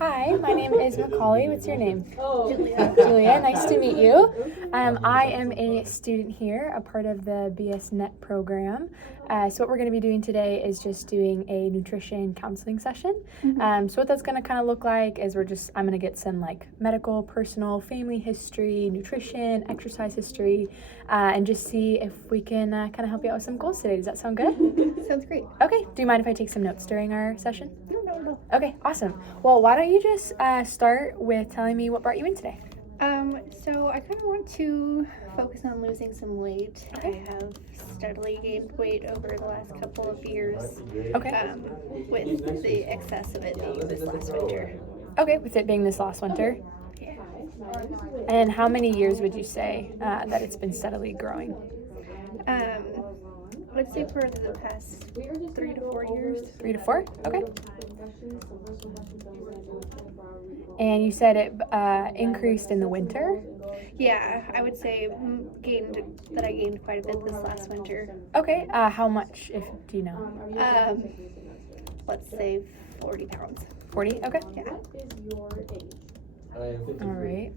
Hi, my name is Macaulay. What's your name? Julia. Julia, nice to meet you. I am a student here, a part of the BS Net program. So what we're going to be doing today is just doing a nutrition counseling session. So what that's going to kind of look like is I'm going to get some like medical, personal, family history, nutrition, exercise history, and just see if we can kind of help you out with some goals today. Does that sound good? Sounds great. Okay. Do you mind if I take some notes during our session? No. Okay, awesome. Well, why don't you just start with telling me what brought you in today? So I kind of want to focus on losing some weight. Okay. I have steadily gained weight over the last couple of years. Okay. With the excess of it being this last winter. Okay, with it being this last winter. Yeah. And how many years would you say that it's been steadily growing? I'd say for the past 3 to 4 years. 3 to 4? Okay. And you said it increased in the winter? Yeah, I would say I gained quite a bit this last winter. Okay, how much, if do you know? Let's say 40 pounds. 40? Okay. Yeah. All right.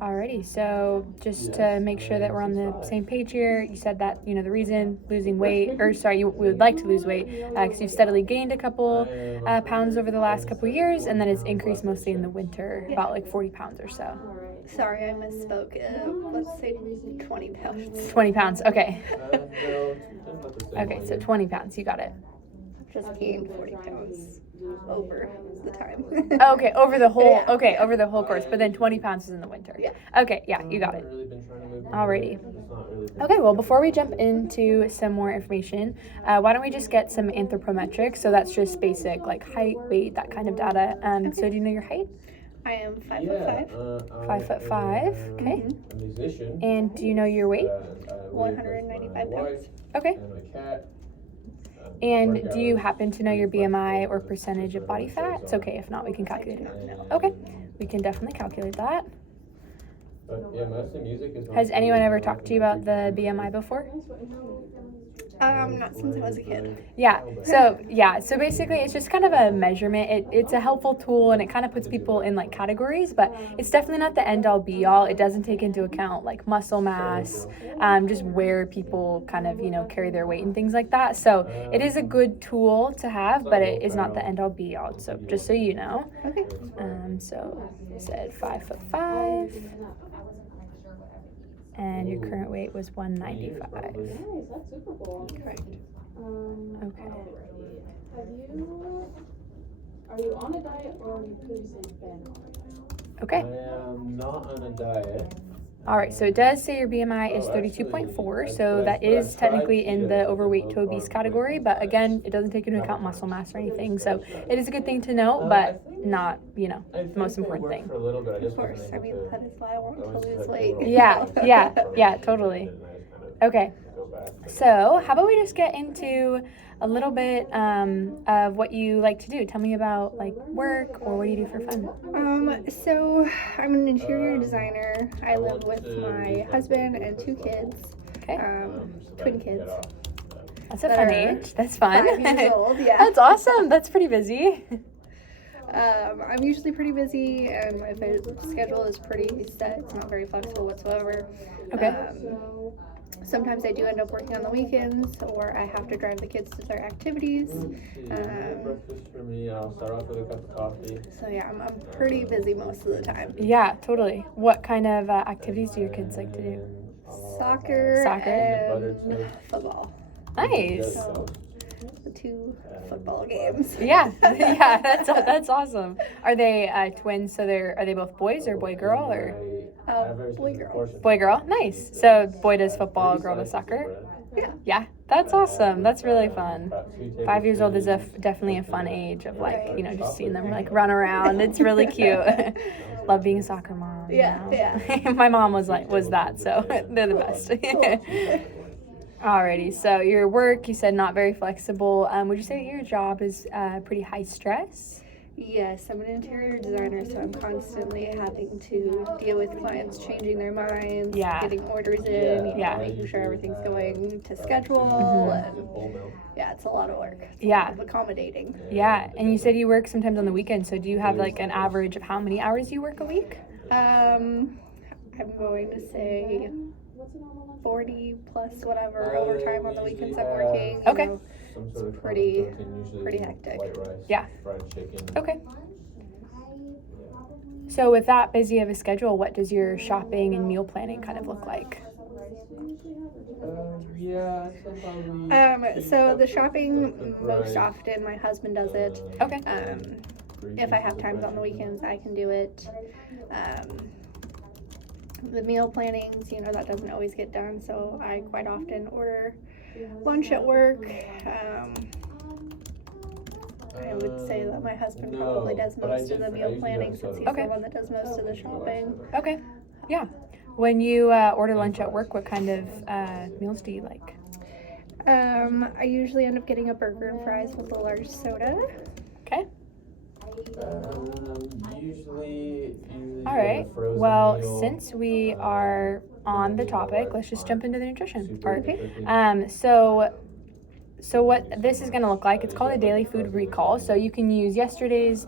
Alrighty, so just to make sure that we're on the same page here, you said that, the reason losing weight, we would like to lose weight because you've steadily gained a couple pounds over the last couple years, and then it's increased mostly in the winter, about like 40 pounds or so. Sorry, I misspoke. Let's say 20 pounds. 20 pounds, okay. Okay, so 20 pounds, you got it. Just gained 40 pounds over the time. Okay, over the whole, Yeah. okay, over the whole course, but then 20 pounds is in the winter. Yeah. Okay, yeah, you got it. Alrighty. Okay, well, before we jump into some more information, why don't we just get some anthropometrics? So that's just basic, like height, weight, that kind of data. So do you know your height? I am 5'5". 5'5", okay. Mm-hmm. And do you know your weight? 195 pounds. Okay. And do you happen to know your BMI or percentage of body fat? It's okay if not, we can calculate it. Okay, we can definitely calculate that. Has anyone ever talked to you about the BMI before? Not since I was a kid. So basically it's just kind of a measurement. It's a helpful tool and it kind of puts people in like categories, but it's definitely not the end all be all. It doesn't take into account like muscle mass, just where people kind of, carry their weight and things like that. So it is a good tool to have, but it is not the end all be all. So just so you know. Okay. So I said 5'5". And your current weight was 195. Correct. Okay. Are you on a diet or have you previously been on a diet? Okay. I am not on a diet. All right, so it does say your BMI is 32.4, so that is technically in the overweight to obese category, but again, it doesn't take into account muscle mass or anything, so it is a good thing to know, but not, the most important thing. Of course. I mean, that is why I want to lose weight. Yeah, totally. Okay, so how about we just get into a little bit of what you like to do. Tell me about like work or what do you do for fun? So I'm an interior designer. I live with my husband and 2 kids. Okay. Twin kids. That's a fun age. That's fun. 5 years old, yeah. That's awesome. That's pretty busy. I'm usually pretty busy, and my schedule is pretty set. It's not very flexible whatsoever. Okay. Sometimes I do end up working on the weekends, or I have to drive the kids to their activities. Breakfast for me. I'll start off with a cup of coffee. So yeah, I'm pretty busy most of the time. Yeah, totally. What kind of activities do your kids like to do? Soccer and football. Nice. So, the 2 football games. Yeah, that's awesome. Are they twins? So are they both boys or boy girl or Boy girl. boy girl? Nice. So boy does football, girl does soccer. Yeah, that's awesome. That's really fun. 5 years old is definitely a fun age of like just seeing them like run around. It's really cute. Love being a soccer mom. Yeah. My mom was that, so they're the best. Alrighty, so your work, you said not very flexible. Would you say that your job is pretty high stress? Yes, I'm an interior designer, so I'm constantly having to deal with clients changing their minds, Yeah. getting orders in, you know, Yeah. making sure everything's going to schedule, Mhm. and yeah, it's a lot of work. It's Yeah. a lot of accommodating. Yeah, and you said you work sometimes on the weekends, so do you have like an average of how many hours you work a week? I'm going to say 40 plus whatever overtime on the weekends I'm working. Okay. You know, Some sort of pretty- protein, usually pretty hectic. white rice, Yeah. fried chicken. Okay. So with that busy of a schedule, what does your shopping and meal planning kind of look like? Yeah, I'd say probably. So the shopping, most often my husband does it. Okay. If I have times on the weekends, I can do it. The meal plannings, you know, that doesn't always get done, so I quite often order lunch at work. I would say that my husband probably does most of the meal planning since he's Okay. the one that does most of the shopping. Okay. Yeah. When you order lunch at work, what kind of meals do you like? I usually end up getting a burger and fries with a large soda. Okay. Usually All get a right. frozen Well, meal. since we are on the topic, let's just jump into the nutrition Super part. Okay. So what this is going to look like, it's called a daily food recall. So you can use yesterday's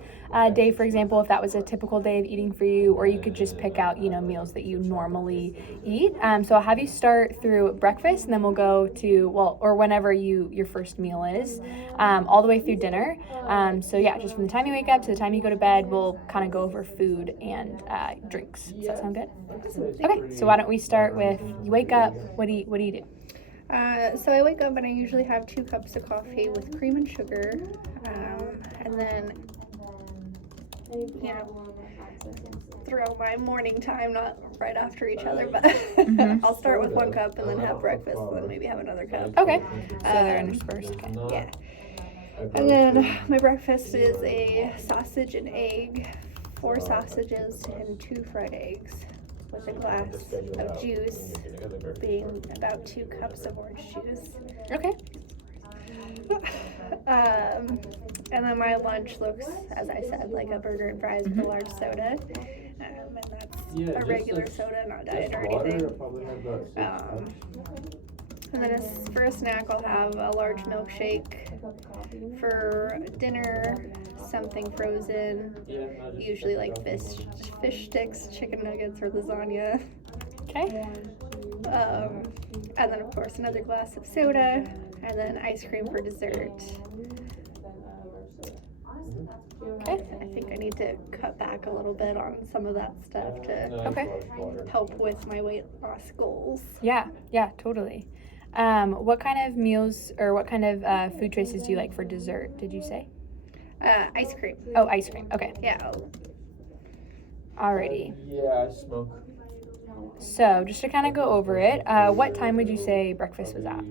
day, for example, if that was a typical day of eating for you, or you could just pick out, you know, meals that you normally eat. So I'll have you start through breakfast, and then we'll go to, well, or whenever your first meal is, all the way through dinner. So yeah, just from the time you wake up to the time you go to bed, we'll kind of go over food and drinks. Does that sound good? Okay, so why don't we start with, you wake up, what do you do? So I wake up and I usually have 2 cups of coffee with cream and sugar, and then, you know, throughout my morning time, not right after each other, but I'll start with 1 cup and then have breakfast and then maybe have another cup. Okay, so they're interspersed. Okay. Yeah. And then my breakfast is a sausage and egg, 4 sausages and 2 fried eggs, with a glass of juice, being about 2 cups of orange juice. Okay. And then my lunch looks, as I said, like a burger and fries with a large soda. And that's a regular soda, not diet or anything. And then for a snack, I'll have a large milkshake. For dinner, something frozen, usually like fish sticks, chicken nuggets, or lasagna. Okay. And then, of course, another glass of soda, and then ice cream for dessert. Okay. I think I need to cut back a little bit on some of that stuff to Okay. help with my weight loss goals. Yeah, totally. What kind of meals or what kind of food choices do you like for dessert, did you say? Ice cream. Oh, ice cream. Okay. Yeah. I Alrighty. smoke. So, just to kind of go over it, what time would you say breakfast was at?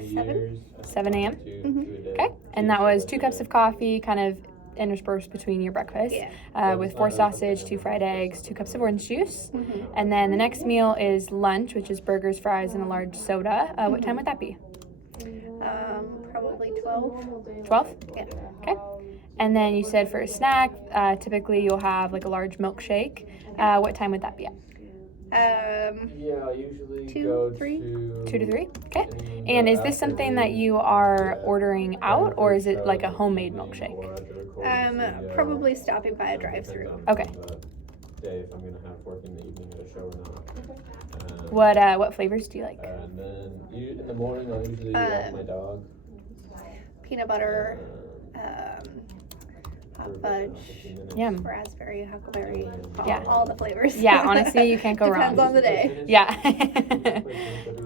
7. 7 a.m.? Mhm. Okay. And that was 2 cups of coffee, kind of interspersed between your breakfast, Yeah. with 4 sausage, 2 fried eggs, 2 cups of orange juice. Mhm. And then the next meal is lunch, which is burgers, fries, and a large soda. What time would that be? Probably 12. 12? Yeah. Okay. And then you said for a snack, typically you'll have like a large milkshake. What time would that be at? Yeah, I usually 2, go 3. 2 to 3? Okay. And is this something that you are ordering out, or is it like a homemade milkshake? Probably stopping by a drive-thru. Okay. Day if I'm gonna have work in the evening at a show or not. What flavors do you like? And then in the morning I'll usually walk my dog. Peanut butter, hot fudge, Yum. raspberry, huckleberry, Yeah. all the flavors. Yeah, honestly, you can't go wrong. Depends on the day. Yeah.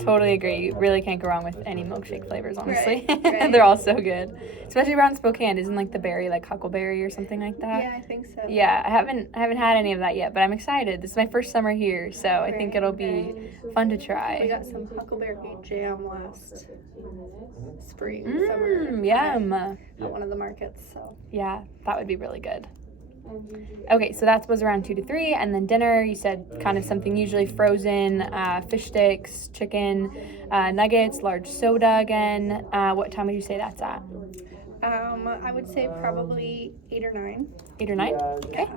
Totally agree. You really can't go wrong with any milkshake flavors, honestly. Right. They're all so good. Especially around Spokane. Isn't like the berry like huckleberry or something like that? Yeah, I think so. Yeah, I haven't had any of that yet, but I'm excited. This is my first summer here, so I think it'll be fun to We try. got some huckleberry jam last spring, summer. Yum. At one of the markets, so. Yeah, that would be really good. Okay, so that was around 2 to 3, and then dinner, you said kind of something usually frozen, fish sticks, chicken, nuggets, large soda again. What time would you say that's at? I would say probably 8 or 9. 8 or 9? Yeah, Okay.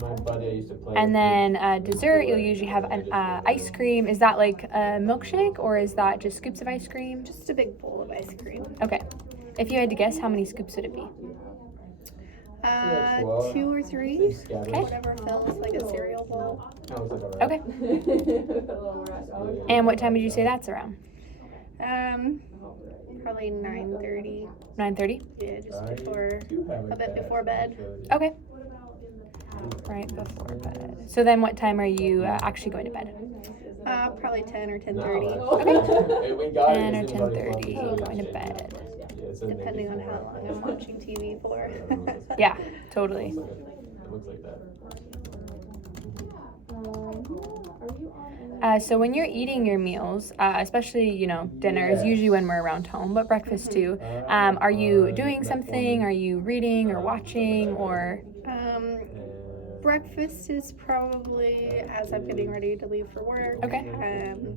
my buddy I used to play And with, then dessert, you'll usually have an ice cream. Is that like a milkshake or is that just scoops of ice cream? Just a big bowl of ice cream. Okay. If you had to guess, how many scoops would it be? 2 or 3. Okay. Whatever fills like a cereal bowl. Okay. And what time would you say that's around? Probably 9:30. 9:30? Yeah, just before, a bit before bed. Okay. Right before bed. So then what time are you actually going to bed? Probably 10 or 10:30. Okay. 10 or 10:30 going to bed. Depending on how long I'm watching TV for. Yeah, totally. It looks like that. So when you're eating your meals, especially, dinner is usually when we're around home, but breakfast too, are you doing something? Are you reading or watching or? Breakfast is probably as I'm getting ready to leave for work. Okay.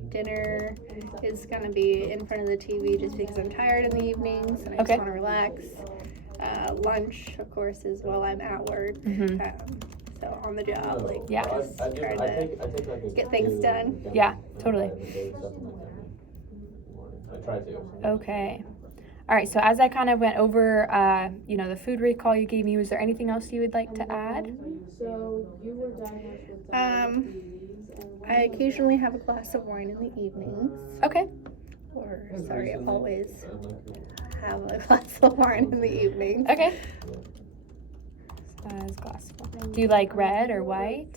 Dinner is going to be in front of the TV just because I'm tired in the evenings and I just want to relax. Lunch, of course, is while I'm at work. So on the job, like, just trying to get things done. Yeah, totally. I try to. Okay. All right, so as I kind of went over, the food recall you gave me, was there anything else you would like to add? I occasionally have a glass of wine in the evenings. Okay. Or, sorry, I always have a glass of wine in the evenings. Okay. Glass of wine. Do you like red or white?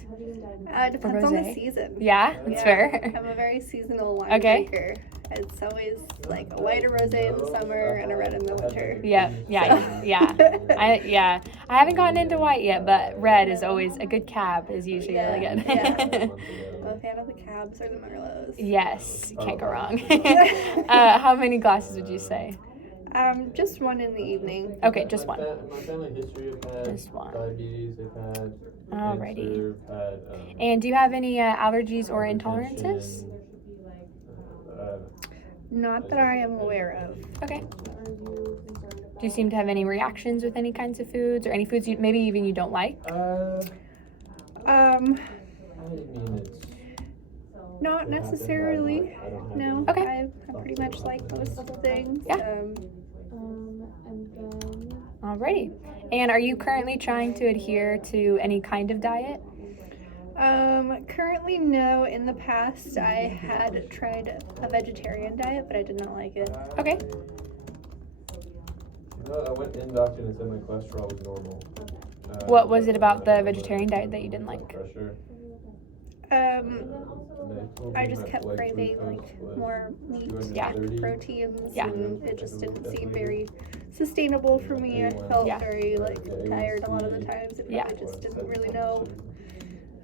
Depends on the season. Yeah, that's fair. I'm a very seasonal wine drinker. It's always like a white or rosé in the summer and a red in the winter. Yeah. I haven't gotten into white yet, but red is always a good cab is usually really good. I'm a fan of the cabs or the merlots. Yes, can't go wrong. How many glasses would you say? Just one in the evening. Okay, just one. My family history of Just one. diabetes, they've had Alrighty. cancer, And do you have any allergies or intolerances? Not that I am aware of. Okay. Do you seem to have any reactions with any kinds of foods or any foods maybe even you don't like? I mean, it's Not necessarily. No. Okay. I pretty much like most things. Yeah. Alrighty. And are you currently trying to adhere to any kind of diet? Currently no. In the past I had tried a vegetarian diet, but I did not like it. Okay. I went in doctor and said my cholesterol was normal. What was it about the vegetarian diet that you didn't like? Pressure. I just kept craving like more meat and proteins, and it just didn't seem very sustainable for me. I felt very tired a lot of the times, and I just didn't really know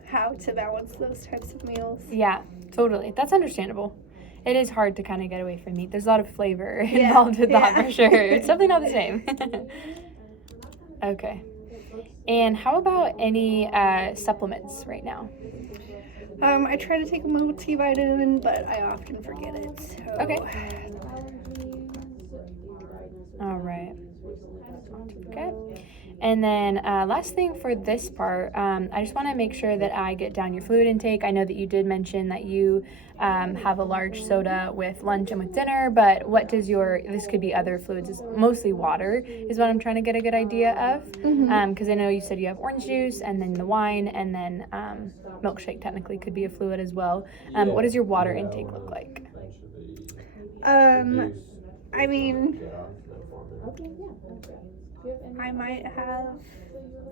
how to balance those types of meals. Yeah, totally. That's understandable. It is hard to kind of get away from meat. There's a lot of flavor involved with that for sure. It's definitely not the same. Okay. And how about any supplements right now? I try to take a multivitamin, but I often forget it. So. Okay. All right. Okay. And then last thing for this part, I just want to make sure that I get down your fluid intake. I know that you did mention that you have a large soda with lunch and with dinner, but what does this could be other fluids, is mostly water is what I'm trying to get a good idea of. Because I know you said you have orange juice and then the wine and then milkshake technically could be a fluid as well. What does your water intake look like? I mean, I might have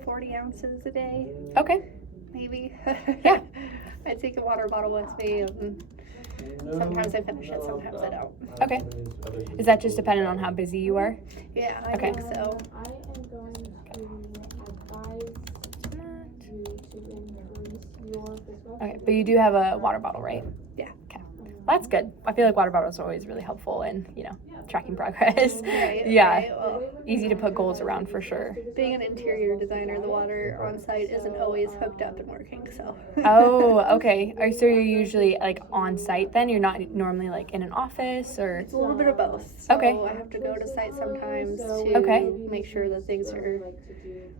40 ounces a day. Okay. Maybe. Yeah. I take a water bottle with me, and sometimes I finish it, sometimes I don't. Okay. Is that just dependent on how busy you are? Yeah, I think so. Okay, but you do have a water bottle, right? Yeah. Okay. Well, that's good. I feel like water bottles are always really helpful and, tracking progress. Right, Yeah. right. Well, Easy to put goals around for sure. being an interior designer, the water on site isn't always hooked up and working, so. Oh, okay. So you're usually like on site then? You're not normally like in an office or? It's a little bit of both. So Okay. I have to go to site sometimes to Okay. make sure that things are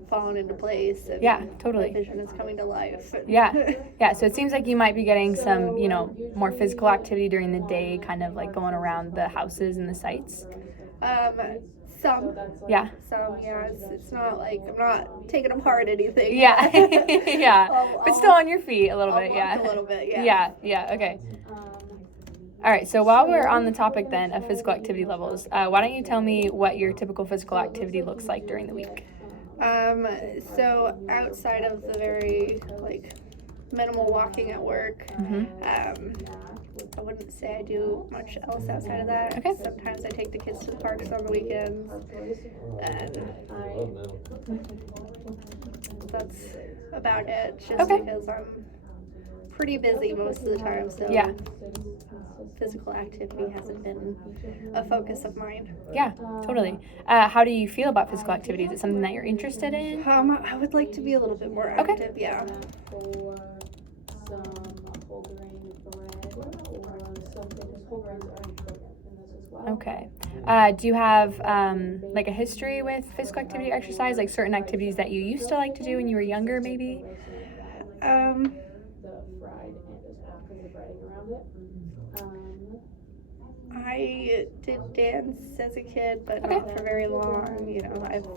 falling into place and Yeah, totally. the vision is coming to life. Yeah. Yeah, so it seems like you might be getting some, more physical activity during the day, kind of like going around the houses and the sites. Some. Yeah. Some, yeah. It's not like I'm not taking apart anything. Yeah. Yeah. But still on your feet a little I'll bit, walk yeah. a little bit, yeah. Yeah, okay. All right, so while we're on the topic then of physical activity levels, why don't you tell me what your typical physical activity looks like during the week? So outside of the very minimal walking at work, I wouldn't say I do much else outside of that. Okay. Sometimes I take the kids to the parks on the weekends, and that's about it. Just Okay. because I'm pretty busy most of the time, so Yeah. physical activity hasn't been a focus of mine. Yeah, totally. How do you feel about physical activity? Is it something that you're interested in? I would like to be a little bit more Okay. active. Yeah. Okay. Do you have like a history with physical activity or exercise, like certain activities that you used to like to do when you were younger, maybe? I did dance as a kid, but Okay. not for very long. I've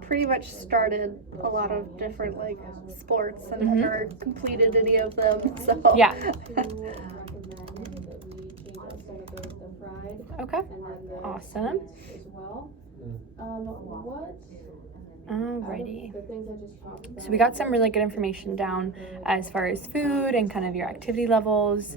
pretty much started a lot of different sports and never completed any of them. So Yeah. Okay. Awesome. Alrighty. So we got some really good information down as far as food and kind of your activity levels.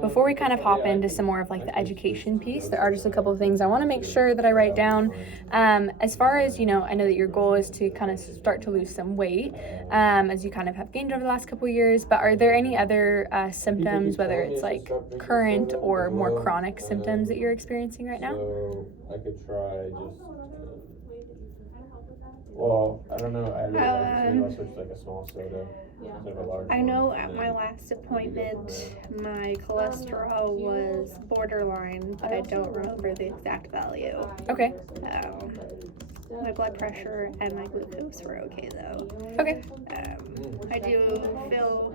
Before we kind of hop into some more of like the education piece, there are just a couple of things I want to make sure that I write down. As far as, I know that your goal is to kind of start to lose some weight, as you kind of have gained over the last couple of years, but are there any other symptoms, whether it's like current or more chronic symptoms that you're experiencing right now? So I could try just, well, I don't know, I really like switch like a small soda instead of a large I know one, at and my then last appointment, my cholesterol was borderline, but I don't remember the exact value. Okay. My blood pressure and my glucose were okay though. Okay. I do feel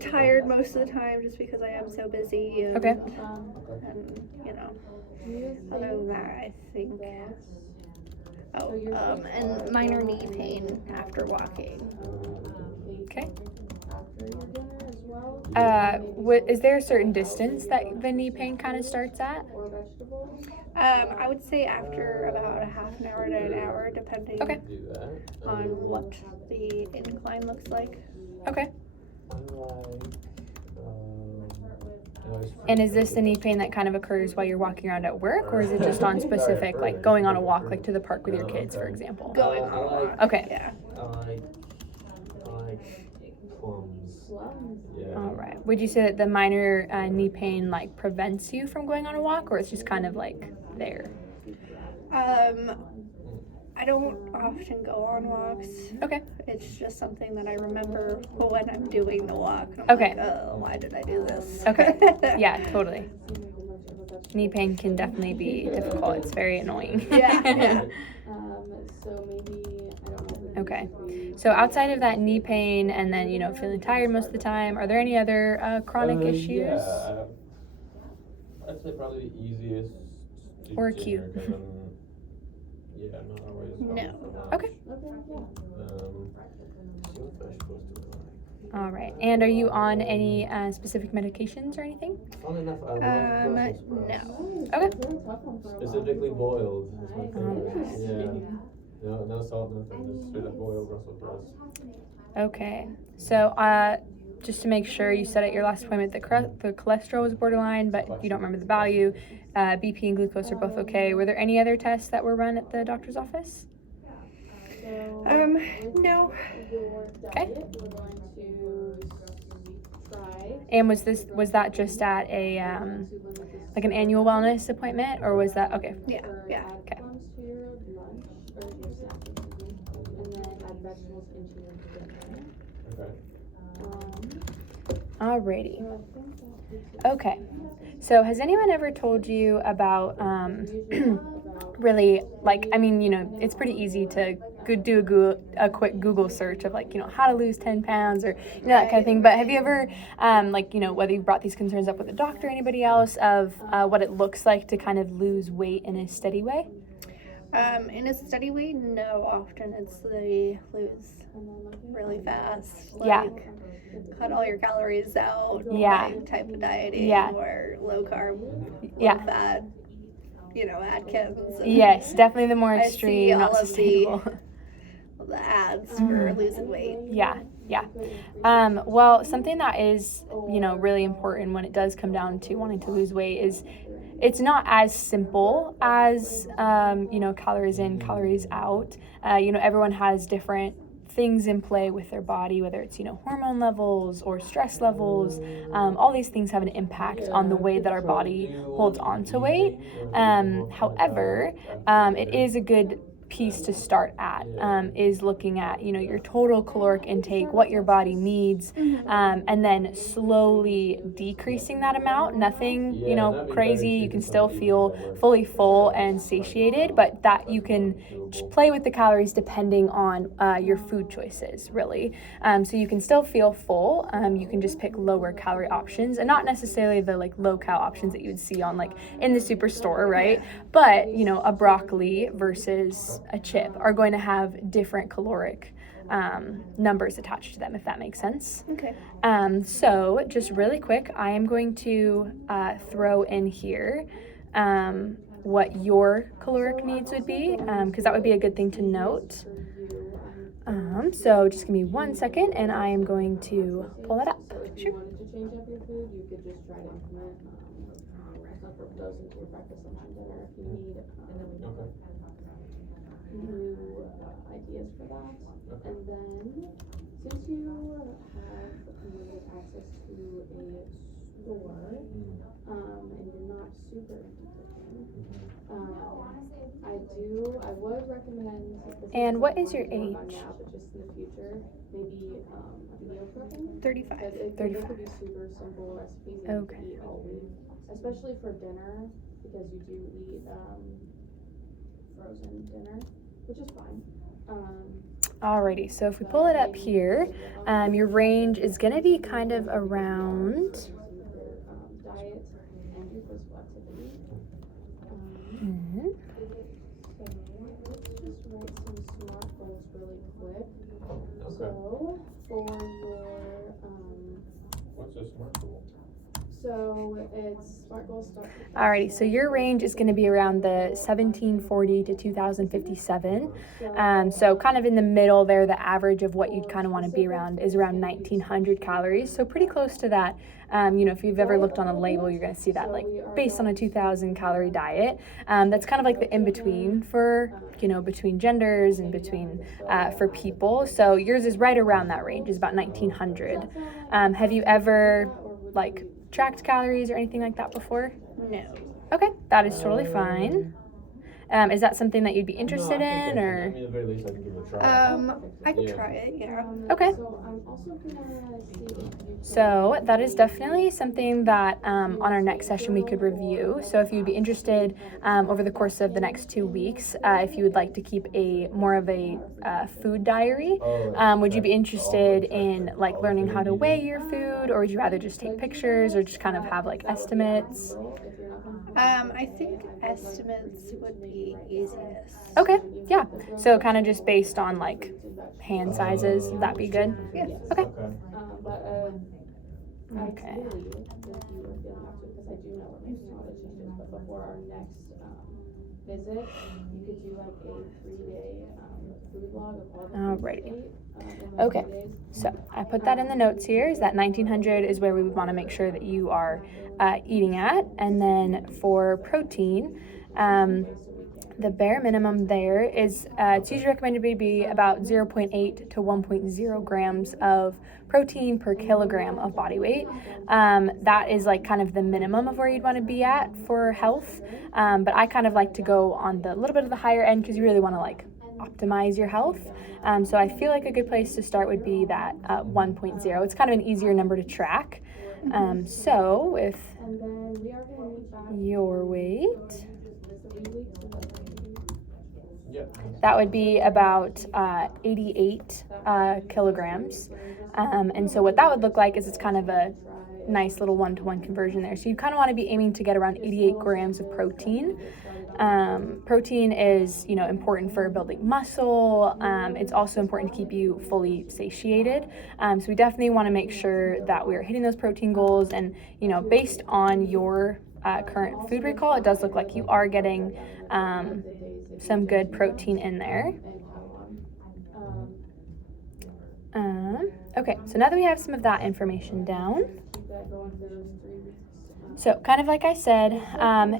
tired most of the time just because I am so busy. And, Okay. and other than that, I think. And minor knee pain after walking. Okay. Is there a certain distance that the knee pain kind of starts at? I would say after about a half an hour to an hour, depending Okay. do that. on what the incline looks like. Okay. I And is this the knee pain that kind of occurs while you're walking around at work, or is it just on specific, like going on a walk, like to the park with your kids, for example? Going on a walk. Okay. Yeah. I like plums. Yeah. All right. Would you say that the minor knee pain like prevents you from going on a walk, or it's just kind of like there? I don't often go on walks. Okay. It's just something that I remember when I'm doing the walk. And I'm Okay. like, oh, why did I do this? Okay. Yeah, totally. Knee pain can definitely be difficult. It's very annoying. Yeah. Okay. So outside of that knee pain and then, feeling tired most of the time, are there any other chronic issues? Yeah, I'd say probably the easiest to Or dinner, acute. 'cause I'm not always home No. for lunch. Okay. See what vegetables do I like. All right. And are you on any specific medications or anything? Funnily enough, I love Brussels sprouts. Okay. Specifically boiled is my favorite. Alright. Yeah. No salt, nothing. Just straight up boiled Brussels sprouts. Okay. So, just to make sure, you said at your last appointment the cholesterol was borderline, but you don't remember the value. BP and glucose are both okay. Were there any other tests that were run at the doctor's office? No. Okay. And was that just at a like an annual wellness appointment, or was that okay? Yeah. Okay. Plums to your lunch or your snack, excuse me, and then add vegetables into your dinner. Okay. Alrighty. So I think that takes it. Okay. So has anyone ever told you about really, like, I mean, it's pretty easy to do a quick Google search of, like, how to lose 10 pounds or that kind of thing. But have you ever like, whether you brought these concerns up with a doctor or anybody else of what it looks like to kind of lose weight in a steady way? In a steady way, no. Often it's they lose really fast. Yeah. Like, cut all your calories out. Yeah. Like, type of dieting Yeah. or low carb, Yeah. low fat. Atkins. And Yes, definitely the more I see extreme, not all of sustainable. the ads for losing weight. Yeah. Well, something that is, really important when it does come down to wanting to lose weight is it's not as simple as, calories in, calories out. Everyone has different things in play with their body, whether it's, hormone levels or stress levels. All these things have an impact on the way that our body holds on to weight. However, it is a good piece to start at, is looking at your total caloric intake, what your body needs, and then slowly decreasing that amount. Nothing crazy. You can still feel fully full and satiated, but that you can play with the calories depending on your food choices, really. So you can still feel full. You can just pick lower calorie options, and not necessarily the low cal options that you would see on in the superstore, right? But a broccoli versus a chip are going to have different caloric numbers attached to them, if that makes sense. Okay. So just really quick, I am going to throw in here what your caloric needs would be, because that would be a good thing to note. So just give me 1 second, and I am going to pull that up. If you wanted to change up your food, you could just try to implement those into your breakfast, lunch, and dinner if you need new ideas for that. And then, since you have limited access to a store, and you're not super into cooking, I would recommend. And what is your age? Now, but just in the future, maybe meal prepping. 35. It could be super simple recipes that you Okay. can eat all week, especially for dinner, because you do eat frozen dinner, which is fine. Alrighty, so if we pull it up here, your range is going to be kind of around. Diet and your physical activity. Mhm. So let's just write some SMART goals really quick. Okay. So for your What's a SMART goal? so it's SMART goals start. Alrighty, so your range is going to be around the 1740 to 2057. So kind of in the middle there, the average of what you'd kind of want to be around is around 1900 calories. So pretty close to that. If you've ever looked on a label, you're going to see that based on a 2000 calorie diet. That's kind of like the in-between for, between genders and between for people. So yours is right around that range, is about 1900. Have you ever tracked calories or anything like that before? No. Okay, that is totally fine. Is that something that you'd be interested in, or? I mean, at the very least, I can give it a try. I could try it, yeah. Okay. So I'm also gonna see if you So that is definitely something that on our next session we could review. So if you'd be interested over the course of the next 2 weeks, if you would like to keep more of a food diary, would you be interested in learning how to weigh your food, or would you rather just take pictures or just kind of have estimates? I think estimates would be easiest. Okay, yeah. So kind of just based on hand sizes, would that be good? Yeah. Okay. Okay. Okay. If you were feeling up to it, because I do know we're making all the changes, but before our next visit, you could do a 3-day food log of all the foods Alrighty. you ate, in those Okay. 3 days. So I put that in the notes here, is that 1900 is where we would want to make sure that you are eating at. And then for protein, the bare minimum there is it's usually recommended to be about 0.8 to 1.0 grams of protein per kilogram of body weight. That is like kind of the minimum of where you'd want to be at for health. But I kind of like to go on the little bit of the higher end because you really want to like optimize your health. So I feel like a good place to start would be that 1.0. It's kind of an easier number to track. So with your weight, that would be about 88 kilograms. And so what that would look like is it's kind of a nice little one-to-one conversion there. So you kind of want to be aiming to get around 88 grams of protein. Protein is, important for building muscle. It's also important to keep you fully satiated. So we definitely want to make sure that we're hitting those protein goals. And, based on your current food recall, it does look like you are getting some good protein in there. Okay, so now that we have some of that information down, so kind of like I said,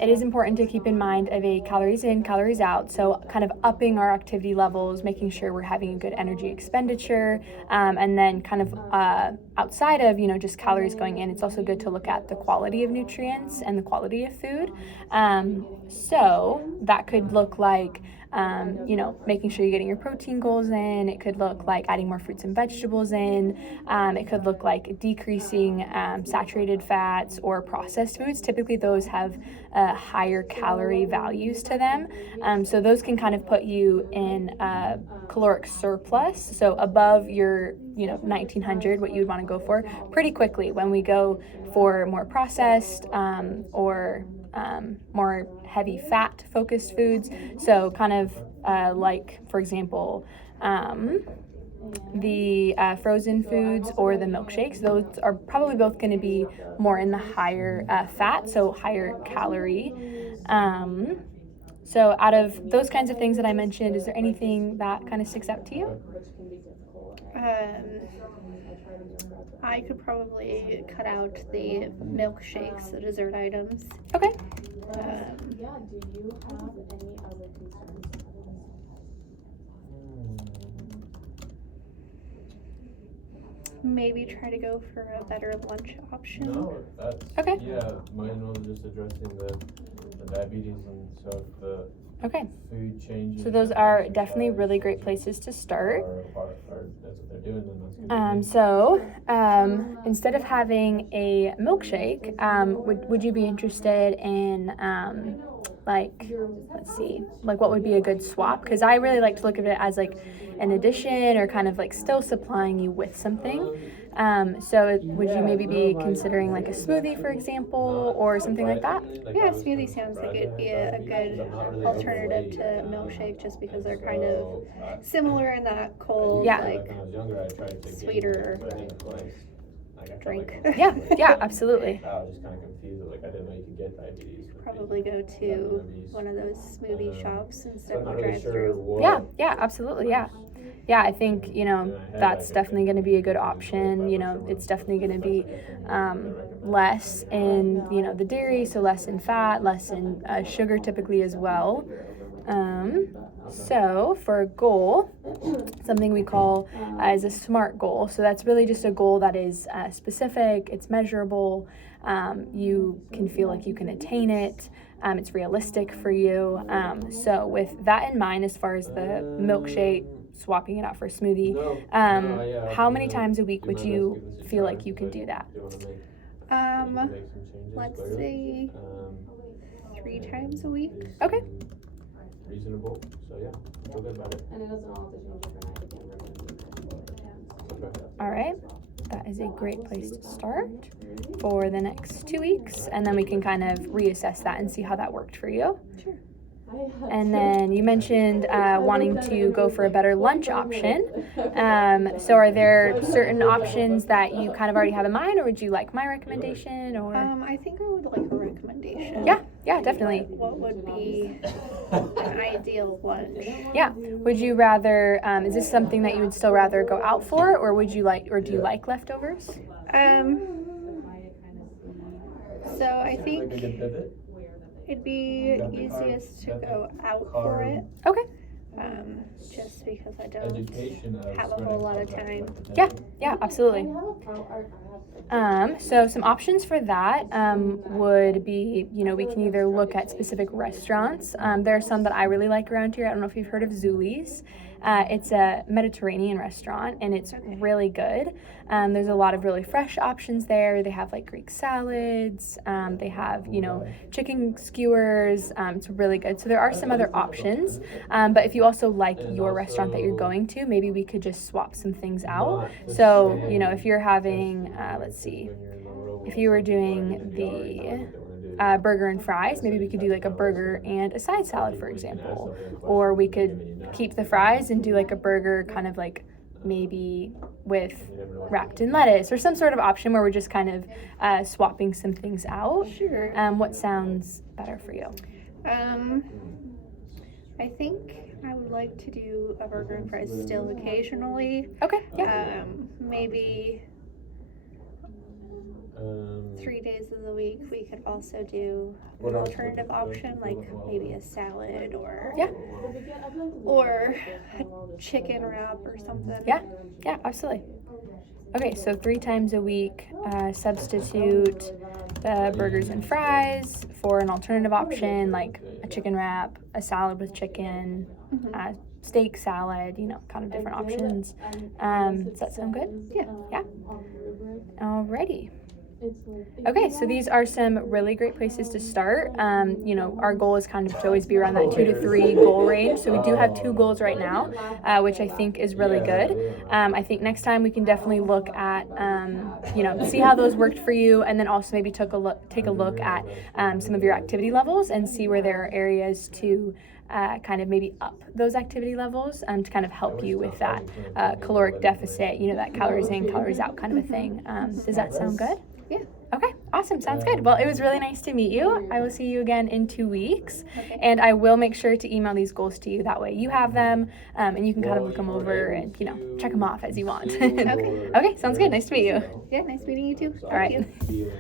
it is important to keep in mind of a calories in, calories out. So kind of upping our activity levels, making sure we're having a good energy expenditure. And then kind of outside of, just calories going in, it's also good to look at the quality of nutrients and the quality of food. So that could look like, making sure you're getting your protein goals in. It could look like adding more fruits and vegetables in. It could look like decreasing saturated fats or processed foods. Typically, those have higher calorie values to them. So those can kind of put you in a caloric surplus. So above your, 1900, what you would want to go for pretty quickly when we go for more processed or more heavy fat focused foods. So kind of like, for example, the frozen foods or the milkshakes, those are probably both going to be more in the higher fat, so higher calorie. So out of those kinds of things that I mentioned, is there anything that kind of sticks out to you? I could probably cut out the milkshakes, the dessert items. Okay. Do you have any other concerns? Maybe try to go for a better lunch option. No, that's Okay. Yeah, mine was just addressing the diabetes and stuff. The Okay. food changes. So those are definitely really great places to start. That's what they're doing, then that's Instead of having a milkshake, would you be interested in let's see, like what would be a good swap? Because I really like to look at it as like an addition or kind of like still supplying you with something. So would you maybe be considering like a smoothie, for example, or something like that? Yeah, smoothie sounds like it'd be a good alternative to milkshake just because they're kind of similar in that cold, sweeter drink. Yeah, absolutely. I was just kind of confused. Like, I didn't know you could get diabetes. Probably go to one of those smoothie shops instead of a really drive-through. Yeah, absolutely, yeah. Yeah, I think, that's definitely going to be a good option. It's definitely going to be less in, the dairy, so less in fat, less in sugar typically as well. So for a goal, something we call is a SMART goal. So that's really just a goal that is specific, it's measurable, you can feel like you can attain it, it's realistic for you. So with that in mind, as far as the milkshake, swapping it out for a smoothie, how many times a week would you feel like you can do that? Let's say 3 times a week. Okay. Reasonable, so yeah, feel good about it. And it doesn't all have to change overnight. All right, that is a great place to start for the next 2 weeks, and then we can kind of reassess that and see how that worked for you. Sure. And then you mentioned wanting to go for a better lunch option. So are there certain options that you kind of already have in mind, or would you like my recommendation? Or I think I would like a recommendation. Yeah, definitely. What would be an ideal lunch? Yeah. Would you rather? Is this something that you would still rather go out for, or would you like, or do you like leftovers? So I think it'd be easiest to go out for it. Okay. Just because I don't have a whole lot of time. Yeah, absolutely. So some options for that would be, we can either look at specific restaurants. There are some that I really like around here. I don't know if you've heard of Zuli's. It's a Mediterranean restaurant, and it's really good. There's a lot of really fresh options there. They have like Greek salads. They have, chicken skewers. It's really good. So there are some other options. But if you also like your restaurant that you're going to, maybe we could just swap some things out. So, if you're having, let's see, if you were doing the burger and fries, maybe we could do like a burger and a side salad, for example. Or we could keep the fries and do like a burger kind of like maybe with wrapped in lettuce or some sort of option where we're just kind of swapping some things out. Sure. What sounds better for you? I think I would like to do a burger and fries still occasionally. Okay, yeah. Maybe 3 days of the week we could also do an alternative option, like maybe a salad or a chicken wrap or something. Yeah, absolutely. Okay, so 3 times a week, substitute the burgers and fries for an alternative option like a chicken wrap, a salad with chicken, steak salad, kind of different options. Does that sound good? Yeah. Alrighty. Okay, so these are some really great places to start. Our goal is kind of to always be around that 2 to 3 goal range. So we do have 2 goals right now, which I think is really good. I think next time we can definitely look at, see how those worked for you, and then also maybe take a look at some of your activity levels and see where there are areas to kind of maybe up those activity levels to kind of help you with that caloric deficit, that calories in, calories out kind of a thing. Does that sound good? Yeah. Okay, awesome. Sounds good. Well, it was really nice to meet you. I will see you again in 2 weeks. Okay. And I will make sure to email these goals to you. That way you have them and you can kind of look them over and, check them off as you want. Okay. Okay, sounds good. Nice to meet you. Yeah, nice meeting you too. All right. Thank you.